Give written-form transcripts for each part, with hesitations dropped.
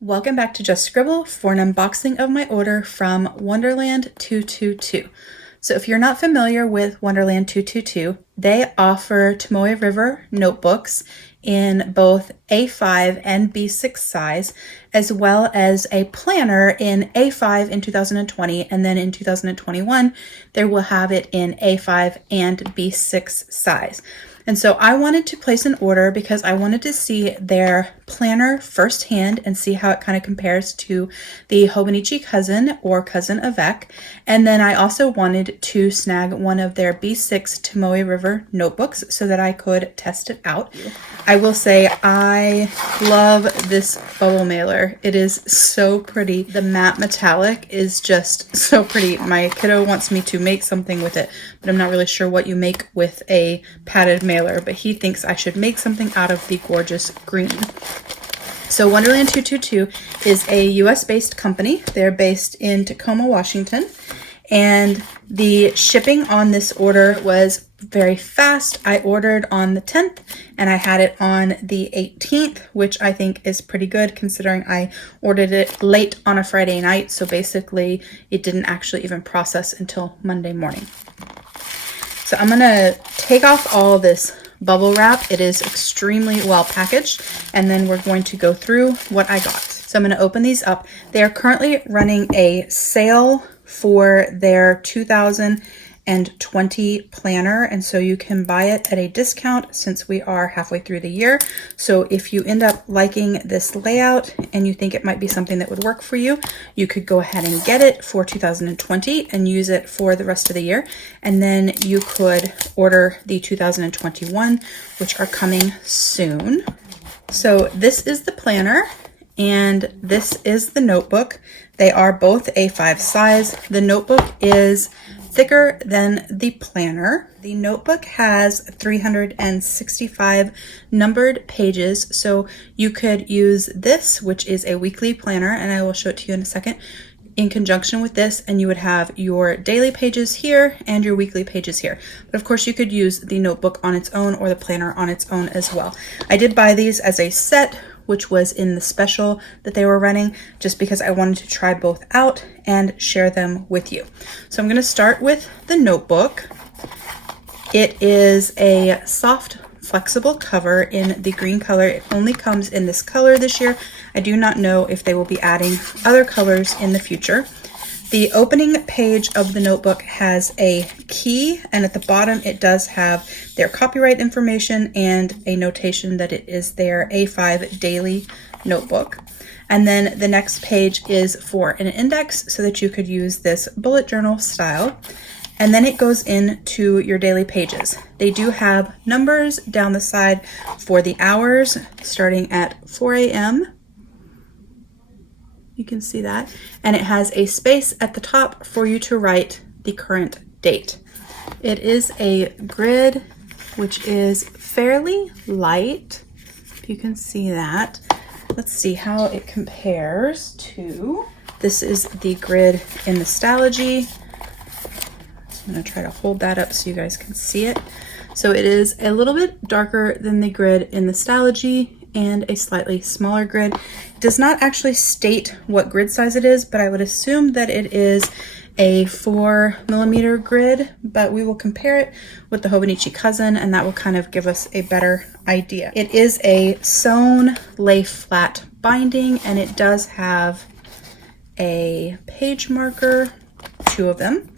Welcome back to Just Scribble for an unboxing of my order from Wonderland 222. So if you're not familiar with Wonderland 222, they offer Tomoe River notebooks in both A5 and B6 size, as well as a planner in A5 in 2020, and then in 2021, they will have it in A5 and B6 size. And so I wanted to place an order because I wanted to see their planner firsthand and see how it kind of compares to the Hobonichi Cousin or Cousin Avec. And then I also wanted to snag one of their B6 Tomoe River notebooks so that I could test it out. I will say I love this bubble mailer. It is so pretty. The matte metallic is just so pretty. My kiddo wants me to make something with it, but I'm not really sure what you make with a padded mailer, but he thinks I should make something out of the gorgeous green. So Wonderland 222 is a US based company. They're based in Tacoma, Washington, and the shipping on this order was very fast. I ordered on the 10th and I had it on the 18th, which I think is pretty good considering I ordered it late on a Friday night. So basically it didn't actually even process until Monday morning. So I'm gonna take off all this bubble wrap. It is extremely well packaged, and then we're going to go through what I got. So I'm gonna open these up. They are currently running a sale for their 2020 planner, and so you can buy it at a discount since we are halfway through the year. So if you end up liking this layout and you think it might be something that would work for you, you could go ahead and get it for 2020 and use it for the rest of the year. And then you could order the 2021, which are coming soon. So this is the planner and this is the notebook. They are both A5 size. The notebook is thicker than the planner. The notebook has 365 numbered pages, so you could use this, which is a weekly planner, and I will show it to you in a second, in conjunction with this, and you would have your daily pages here and your weekly pages here. But of course you could use the notebook on its own or the planner on its own as well. I did buy these as a set, which was in the special that they were running, just because I wanted to try both out and share them with you. So I'm gonna start with the notebook. It is a soft, flexible cover in the green color. It only comes in this color this year. I do not know if they will be adding other colors in the future. The opening page of the notebook has a key, and at the bottom it does have their copyright information and a notation that it is their A5 daily notebook. And then the next page is for an index so that you could use this bullet journal style. And then it goes into your daily pages. They do have numbers down the side for the hours starting at 4 a.m. You can see that. And it has a space at the top for you to write the current date. It is a grid, which is fairly light. You can see that. Let's see how it compares to, this is the grid in Nostalgia. I'm gonna try to hold that up so you guys can see it. So it is a little bit darker than the grid in Nostalgia and a slightly smaller grid. It does not actually state what grid size it is, but I would assume that it is a 4mm grid, but we will compare it with the Hobonichi Cousin and that will kind of give us a better idea. It is a sewn lay flat binding and it does have a page marker, 2 of them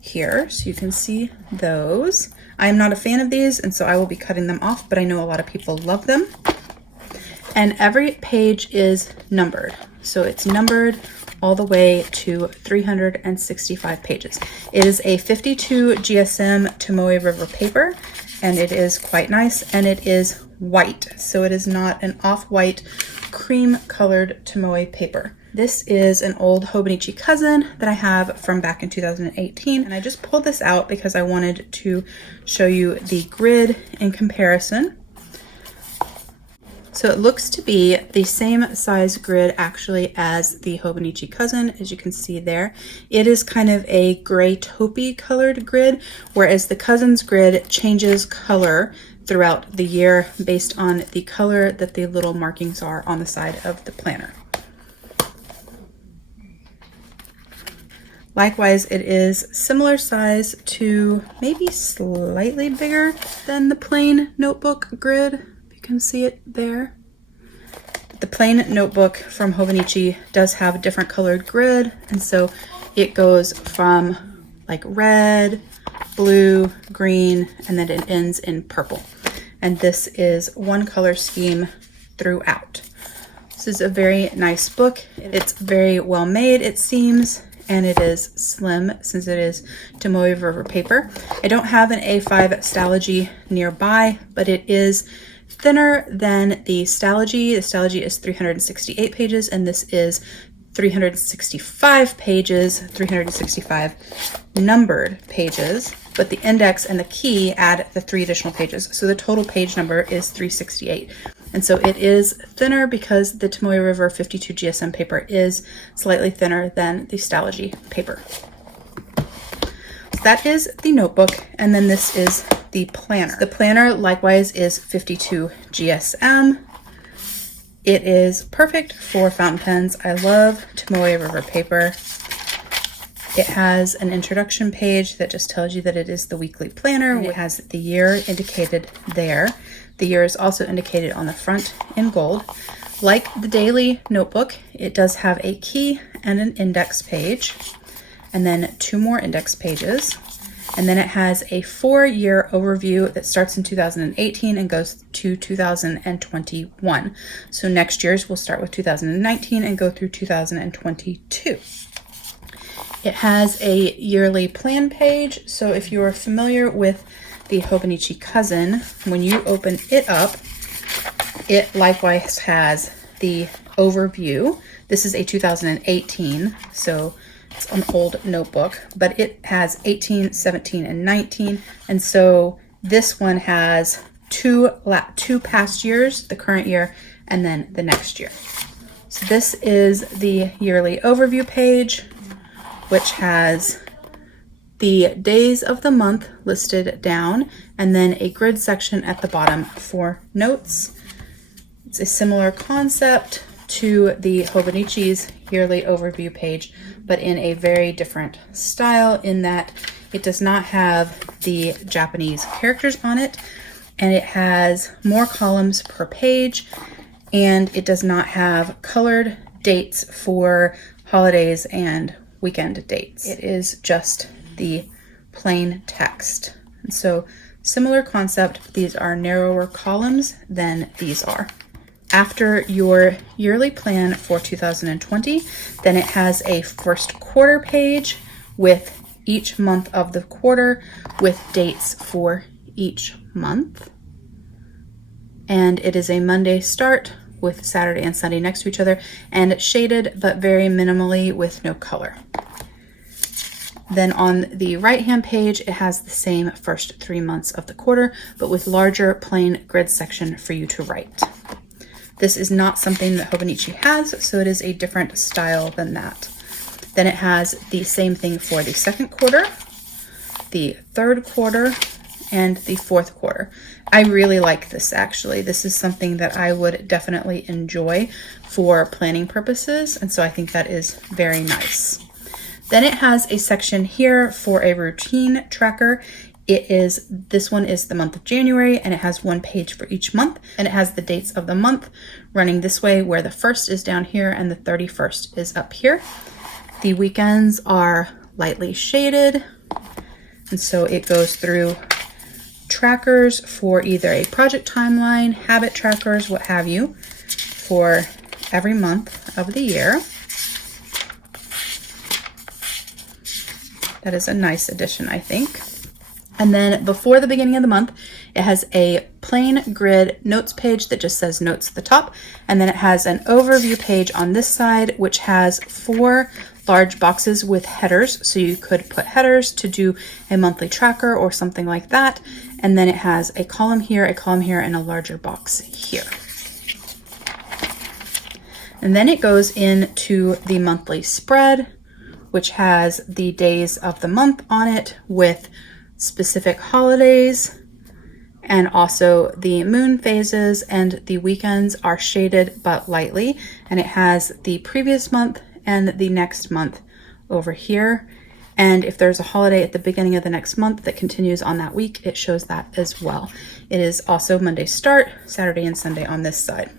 here, so you can see those. I'm not a fan of these and so I will be cutting them off, but I know a lot of people love them. And every page is numbered. So it's numbered all the way to 365 pages. It is a 52 GSM Tomoe River paper, and it is quite nice, and it is white. So it is not an off-white cream colored Tomoe paper. This is an old Hobonichi Cousin that I have from back in 2018, and I just pulled this out because I wanted to show you the grid in comparison. So it looks to be the same size grid actually as the Hobonichi Cousin, as you can see there. It is kind of a gray taupey colored grid, whereas the Cousin's grid changes color throughout the year based on the color that the little markings are on the side of the planner. Likewise, it is similar size to maybe slightly bigger than the plain notebook grid. You can see it there. The plain notebook from Hobonichi does have a different colored grid, and so it goes from like red, blue, green, and then it ends in purple. And this is one color scheme throughout. This is a very nice book. It's very well made, it seems, and it is slim since it is Tomoe River Paper. I don't have an A5 Stalogy nearby, but it is thinner than the Stalogy. The Stalogy is 368 pages, and this is 365 pages, 365 numbered pages, but the index and the key add the 3 additional pages. So the total page number is 368. And so it is thinner because the Tomoe River 52 GSM paper is slightly thinner than the Stalogy paper. So that is the notebook, and then this is the planner. The planner likewise is 52 GSM. It is perfect for fountain pens. I love Tomoe River Paper. It has an introduction page that just tells you that it is the weekly planner. It has the year indicated there. The year is also indicated on the front in gold. Like the daily notebook, it does have a key and an index page, and then 2 more index pages. And then it has a 4-year overview that starts in 2018 and goes to 2021. So next year's will start with 2019 and go through 2022. It has a yearly plan page. So if you are familiar with the Hobonichi Cousin, when you open it up, it likewise has the overview. This is a 2018, so it's an old notebook, but it has 18, 17, and 19. And so this one has two past years, the current year, and then the next year. So this is the yearly overview page, which has the days of the month listed down, and then a grid section at the bottom for notes. It's a similar concept to the Hobonichi's yearly overview page, but in a very different style in that it does not have the Japanese characters on it, and it has more columns per page, and it does not have colored dates for holidays and weekend dates. It is just the plain text. And so similar concept, but these are narrower columns than these are. After your yearly plan for 2020, then it has a first quarter page with each month of the quarter with dates for each month. And it is a Monday start with Saturday and Sunday next to each other, and shaded but very minimally with no color. Then on the right-hand page, it has the same first 3 months of the quarter, but with larger plain grid section for you to write. This is not something that Hobonichi has, so it is a different style than that. Then it has the same thing for the second quarter, the third quarter, and the fourth quarter. I really like this actually. This is something that I would definitely enjoy for planning purposes, and so I think that is very nice. Then it has a section here for a routine tracker. This one is the month of January, and it has 1 page for each month, and it has the dates of the month running this way, where the 1st is down here and the 31st is up here. The weekends are lightly shaded, and so it goes through trackers for either a project timeline, habit trackers, what have you, for every month of the year. That is a nice addition, I think. And then before the beginning of the month, it has a plain grid notes page that just says notes at the top. And then it has an overview page on this side, which has 4 large boxes with headers. So you could put headers to do a monthly tracker or something like that. And then it has a column here, and a larger box here. And then it goes into the monthly spread, which has the days of the month on it with specific holidays, and also the moon phases, and the weekends are shaded but lightly, and it has the previous month and the next month over here. And if there's a holiday at the beginning of the next month that continues on that week, it shows that as well. It is also Monday start, Saturday and Sunday on this side.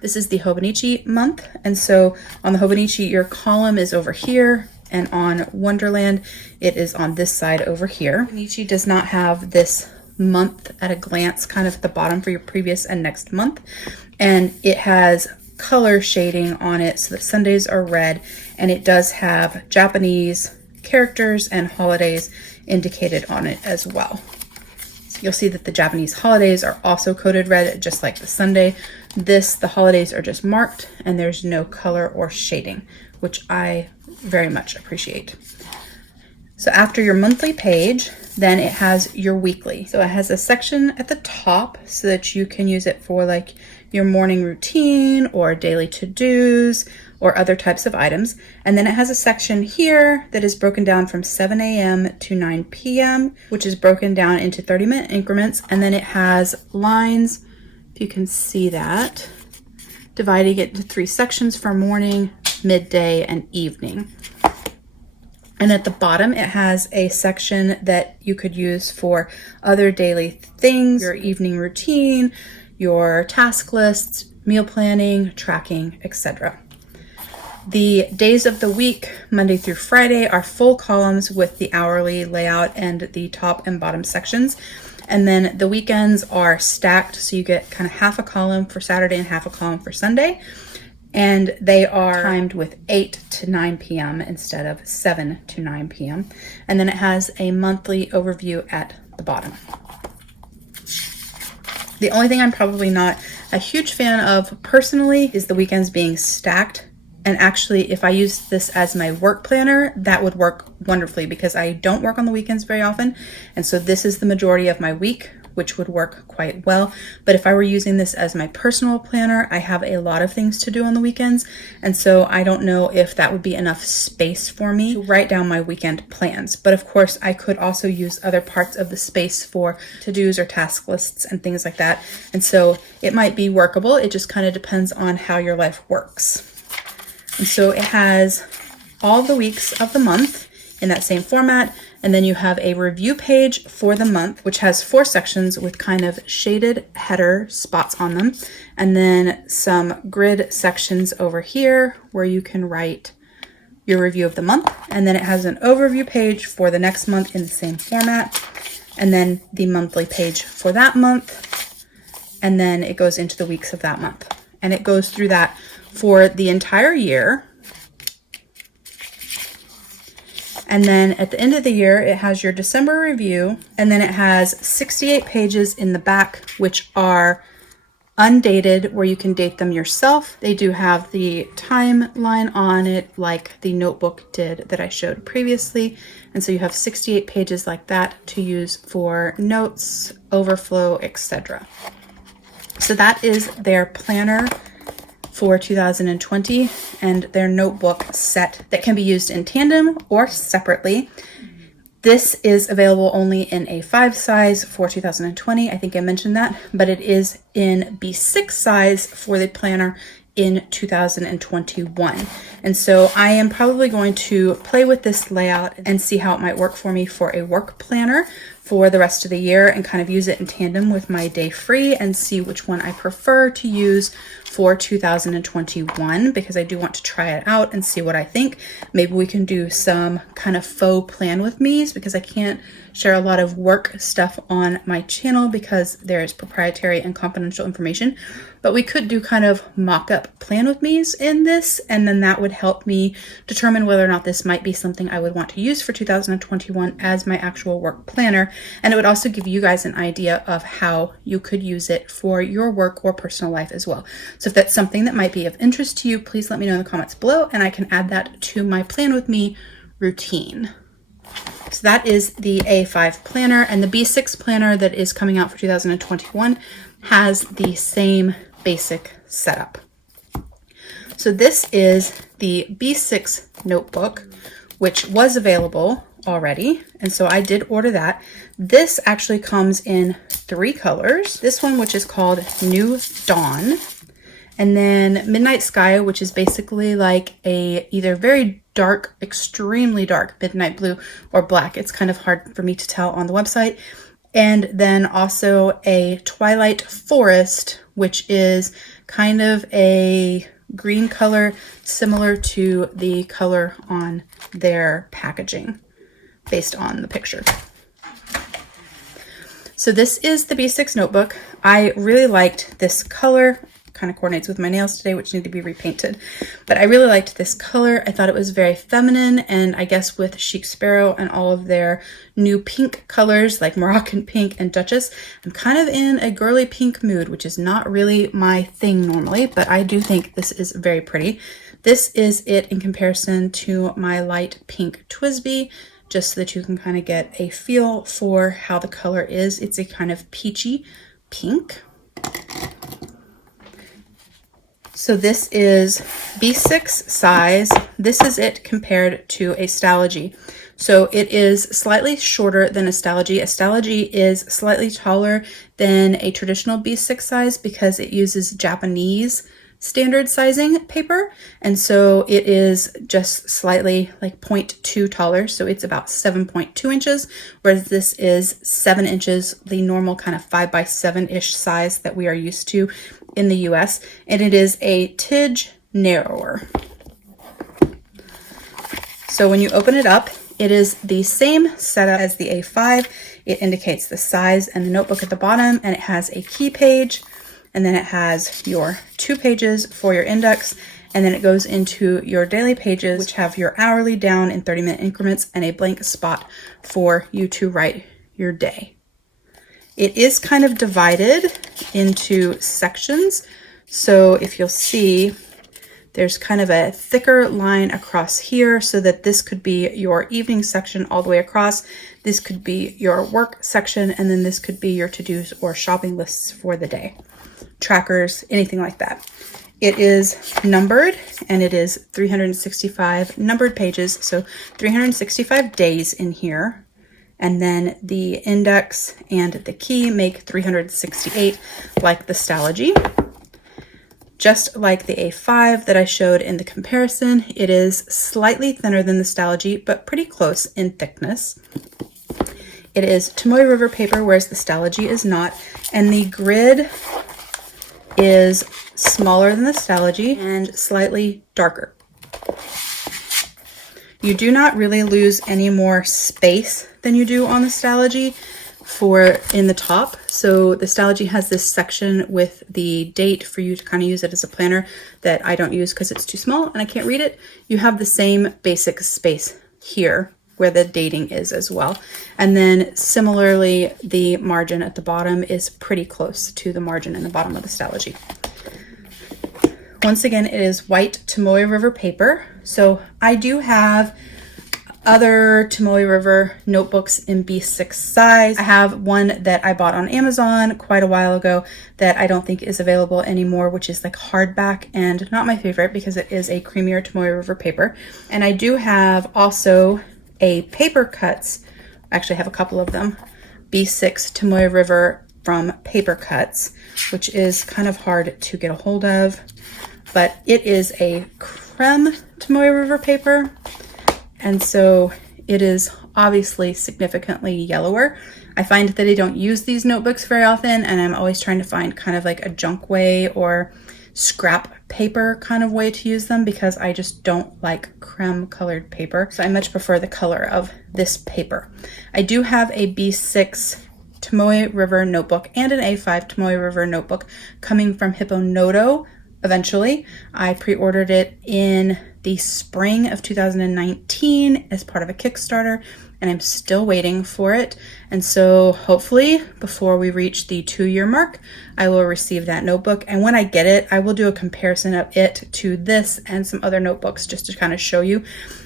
This is the Hobonichi month. And so on the Hobonichi, your column is over here. And on Wonderland, it is on this side over here. Hobonichi does not have this month at a glance kind of at the bottom for your previous and next month. And it has color shading on it so that Sundays are red. And it does have Japanese characters and holidays indicated on it as well. So you'll see that the Japanese holidays are also coded red, just like the Sunday. The holidays are just marked and there's no color or shading, which I very much appreciate. So after your monthly page, then it has your weekly. So it has a section at the top so that you can use it for like your morning routine or daily to-dos or other types of items. And then it has a section here that is broken down from 7 a.m. to 9 p.m., which is broken down into 30-minute increments. And then it has lines, if you can see that, dividing it into 3 sections for morning, midday, and evening. And at the bottom, it has a section that you could use for other daily things, your evening routine, your task lists, meal planning, tracking, etc. The days of the week, Monday through Friday, are full columns with the hourly layout and the top and bottom sections. And then the weekends are stacked, so you get kind of half a column for Saturday and half a column for Sunday. And they are timed with 8 to 9 p.m. instead of 7 to 9 p.m. And then it has a monthly overview at the bottom. The only thing I'm probably not a huge fan of personally is the weekends being stacked. And actually, if I use this as my work planner, that would work wonderfully because I don't work on the weekends very often. And so this is the majority of my week, which would work quite well. But if I were using this as my personal planner, I have a lot of things to do on the weekends. And so I don't know if that would be enough space for me to write down my weekend plans. But of course, I could also use other parts of the space for to-dos or task lists and things like that. And so it might be workable. It just kind of depends on how your life works. And so it has all the weeks of the month in that same format. And then you have a review page for the month, which has 4 sections with kind of shaded header spots on them. And then some grid sections over here where you can write your review of the month. And then it has an overview page for the next month in the same format. And then the monthly page for that month. And then it goes into the weeks of that month. And it goes through that for the entire year. And then at the end of the year, it has your December review, and then it has 68 pages in the back, which are undated, where you can date them yourself. They do have the timeline on it, like the notebook did that I showed previously. And so you have 68 pages like that to use for notes, overflow, etc. So that is their planner for 2020 and their notebook set that can be used in tandem or separately. This is available only in a 5 size for 2020. I think I mentioned that, but it is in B6 size for the planner in 2021. And so I am probably going to play with this layout and see how it might work for me for a work planner for the rest of the year and kind of use it in tandem with my day free and see which one I prefer to use for 2021, because I do want to try it out and see what I think. Maybe we can do some kind of faux plan with me's, because I can't share a lot of work stuff on my channel because there is proprietary and confidential information. But we could do kind of mock-up plan with me's in this, and then that would help me determine whether or not this might be something I would want to use for 2021 as my actual work planner. And it would also give you guys an idea of how you could use it for your work or personal life as well. So if that's something that might be of interest to you, please let me know in the comments below, and I can add that to my plan with me routine. So that is the A5 planner, and the B6 planner that is coming out for 2021 has the same basic setup. So this is the B6 notebook, which was available already, and so I did order that. This actually comes in 3 colors. This one, which is called New Dawn, and then Midnight Sky, which is basically like a either very dark, extremely dark midnight blue or black. It's kind of hard for me to tell on the website. And then also a Twilight Forest, which is kind of a green color similar to the color on their packaging based on the picture. So this is the B6 notebook. I really liked this color. Kind of coordinates with my nails today, which need to be repainted. But I really liked this color. I thought it was very feminine, and I guess with Chic Sparrow and all of their new pink colors like Moroccan pink and Duchess, I'm kind of in a girly pink mood, which is not really my thing normally, but I do think this is very pretty. This is it in comparison to my light pink Twisby, just so that you can kind of get a feel for how the color is. It's a kind of peachy pink. So this is B6 size. This is it compared to a Stalogy. So it is slightly shorter than a Stalogy. A Stalogy is slightly taller than a traditional B6 size because it uses Japanese standard sizing paper. And so it is just slightly like 0.2 taller. So it's about 7.2 inches, whereas this is 7 inches, the normal kind of 5x7-ish size that we are used to in the US. And it is a tidge narrower. So when you open it up, it is the same setup as the A5. It indicates the size and the notebook at the bottom, and it has a key page. And then it has your 2 pages for your index, and then it goes into your daily pages, which have your hourly down in 30-minute increments and a blank spot for you to write your day. It is kind of divided into sections. So if you'll see, there's kind of a thicker line across here so that this could be your evening section all the way across. This could be your work section, and then this could be your to-dos or shopping lists for the day. Trackers, anything like that. It is numbered, and it is 365 numbered pages, so 365 days in here, and then the index and the key make 368 like the Stalogy. Just like the A5 that I showed in the comparison, it is slightly thinner than the Stalogy, but pretty close in thickness. It is Tomoe River Paper, whereas the Stalogy is not, and the grid is smaller than the Stalogy and slightly darker. You do not really lose any more space than you do on the Stalogy in the top. So the Stalogy has this section with the date for you to kind of use it as a planner that I don't use because it's too small and I can't read it. You have the same basic space here where the dating is as well. And then similarly, the margin at the bottom is pretty close to the margin in the bottom of the Stalogy. Once again, it is white Tomoe River paper. So I do have other Tomoe River notebooks in B6 size. I have one that I bought on Amazon quite a while ago that I don't think is available anymore, which is like hardback and not my favorite because it is a creamier Tomoe River paper. And I do have also a paper cuts, actually I have a couple of them, B6 Tomoe River from Paper Cuts, which is kind of hard to get a hold of, but it is a creme Tomoe River paper, and so it is obviously significantly yellower. I find that I don't use these notebooks very often, and I'm always trying to find kind of like a junk way or scrap paper kind of way to use them because I just don't like creme colored paper. So I much prefer the color of this paper. I do have a B6 Tomoe River notebook and an A5 Tomoe River notebook coming from Hippo Noto eventually. I pre-ordered it in the spring of 2019 as part of a Kickstarter, and I'm still waiting for it. And so hopefully before we reach the 2-year mark, I will receive that notebook. And when I get it, I will do a comparison of it to this and some other notebooks just to kind of show you.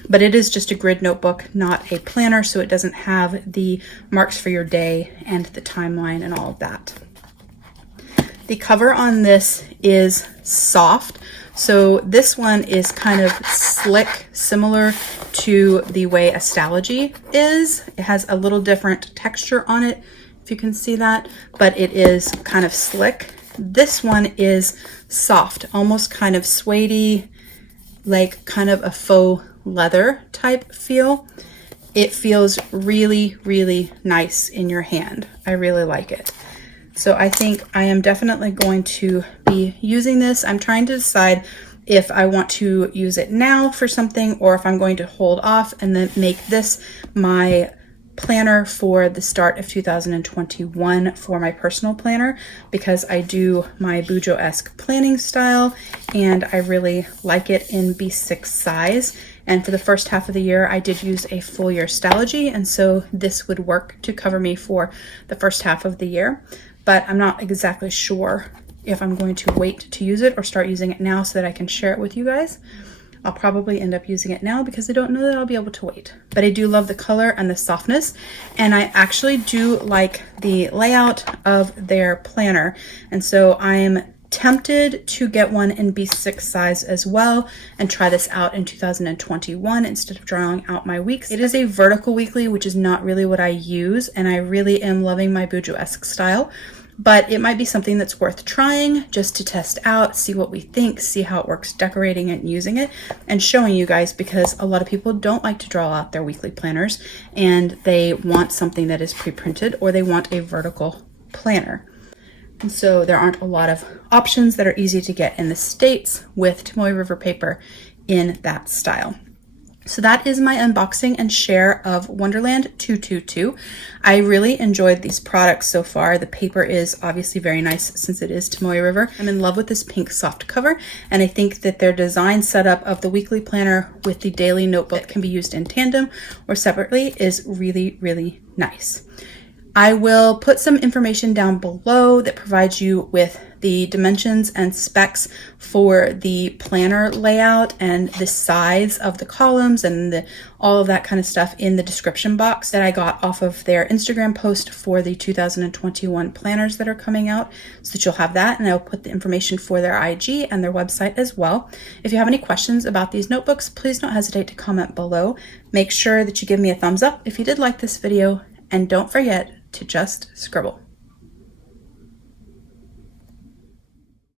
But it is just a grid notebook, not a planner, so it doesn't have the marks for your day and the timeline and all of that. The cover on this is soft. So this one is kind of slick, similar to the way a Stalogy is. It has a little different texture on it, if you can see that, but it is kind of slick. This one is soft, almost kind of suede-y, like kind of a faux leather type feel. It feels really, really nice in your hand. I really like it. So I think I am definitely going to be using this. I'm trying to decide if I want to use it now for something or if I'm going to hold off and then make this my planner for the start of 2021 for my personal planner, because I do my Bujo-esque planning style and I really like it in B6 size. And for the first half of the year, I did use a full year Stalogy, and so this would work to cover me for the first half of the year. But I'm not exactly sure if I'm going to wait to use it or start using it now so that I can share it with you guys. I'll probably end up using it now because I don't know that I'll be able to wait. But I do love the color and the softness, and I actually do like the layout of their planner. And so I'm tempted to get one in B6 size as well and try this out in 2021 instead of drawing out my weeks. It is a vertical weekly, which is not really what I use, and I really am loving my Bujo-esque style. But it might be something that's worth trying just to test out, see what we think, see how it works decorating it and using it, and showing you guys, because a lot of people don't like to draw out their weekly planners and they want something that is pre-printed or they want a vertical planner. And so there aren't a lot of options that are easy to get in the States with Tomoe River Paper in that style. So that is my unboxing and share of Wonderland 222. I really enjoyed these products so far. The paper is obviously very nice since it is Tomoe River. I'm in love with this pink soft cover, and I think that their design setup of the weekly planner with the daily notebook that can be used in tandem or separately is really, really nice. I will put some information down below that provides you with the dimensions and specs for the planner layout and the size of the columns and all of that kind of stuff in the description box that I got off of their Instagram post for the 2021 planners that are coming out, so that you'll have that, and I'll put the information for their IG and their website as well. If you have any questions about these notebooks, please don't hesitate to comment below. Make sure that you give me a thumbs up if you did like this video, and don't forget to just scribble.